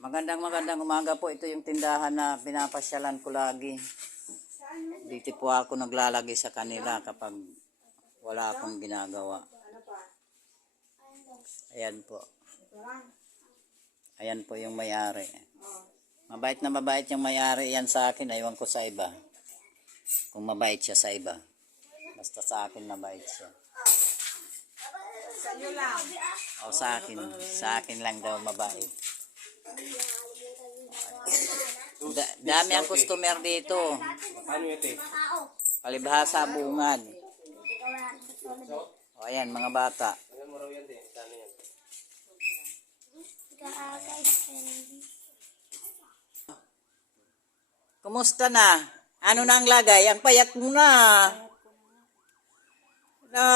Magandang umaga po. Ito yung tindahan na pinapasyalan ko lagi. Dito po ako naglalagay sa kanila kapag wala akong ginagawa. Ayan po. Ayan po yung may-ari. Mabait na mabait yung may-ari yan sa akin. Aywan ko sa iba. Kung mabait siya sa iba. Basta sa akin mabait siya. O sa akin. Sa akin lang daw mabait. Dami ang customer dito. Palibhasa bungad. O ayan mga bata. Kumusta na? Ano na ang lagay? Ang payat mo na.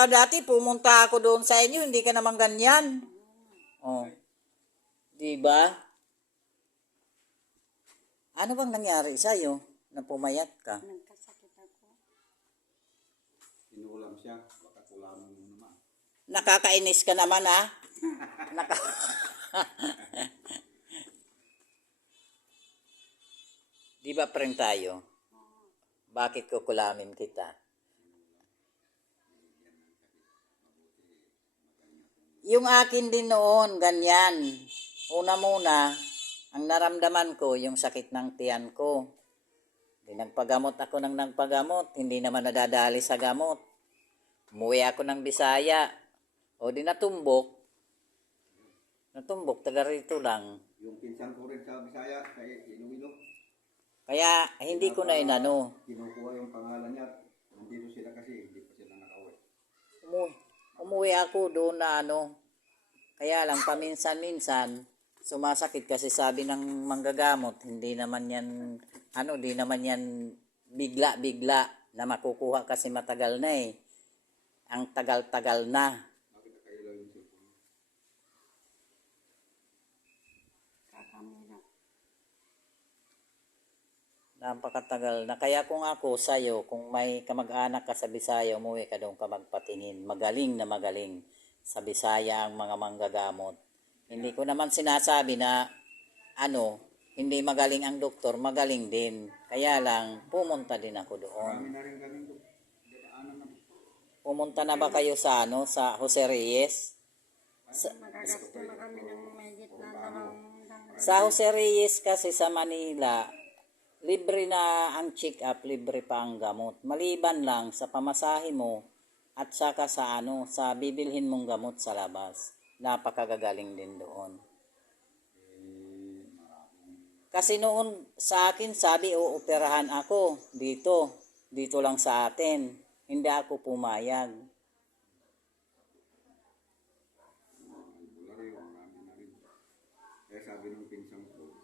Dati pumunta ako doon sa inyo, hindi ka naman ganyan. Oh. Di ba? Ano bang nangyari sa'yo na pumayat ka? Nagkasakit ako. Inuulam siya, baka kulamin mo naman. Nakakainis ka naman, ha? Di ba friend tayo? Bakit kukulamin kita? Yung akin din noon, ganyan. Una muna, ang naramdaman ko, yung sakit ng tiyan ko. Nagpagamot ako ng nagpagamot, hindi naman nadadali sa gamot. Umuwi ako ng Bisaya. O di natumbok, taga rito lang. Yung pinsan ko rin sa Bisaya, kay Iloilo. Kaya hindi ko na inano. Kinukuha yung pangalan niya. Nandito sila kasi, hindi pa sila nakauwi. Umuwi ako doon na ano. Kaya lang paminsan-minsan sumasakit kasi sabi ng manggagamot, hindi naman yan bigla-bigla na makukuha kasi matagal na eh. Ang tagal-tagal na. Bakit nakailaw yung cellphone? Kakamera. Napakatagal na. Kaya kung ako sa'yo, kung may kamag-anak ka sa Bisaya, umuwi ka doon ka magpatingin. Magaling na magaling sa Bisaya ang mga manggagamot. Hindi ko naman sinasabi na hindi magaling ang doktor, magaling din. Kaya lang, pumunta din ako doon. Marami na rin kaming dadaanan na. Pumunta na ba kayo sa sa Jose Reyes? Magagasto na kami ng mahigit na 200. Sa Jose Reyes kasi sa Manila, libre na ang check-up, libre pa ang gamot. Maliban lang sa pamasahe mo at saka sa sa bibilhin mong gamot sa labas. Napakagagaling din doon. Kasi noon sa akin sabi uoperahan ako dito lang sa atin. Hindi ako pumayag. Bulari, marami na rin. Kaya sabi ng pinsan ko,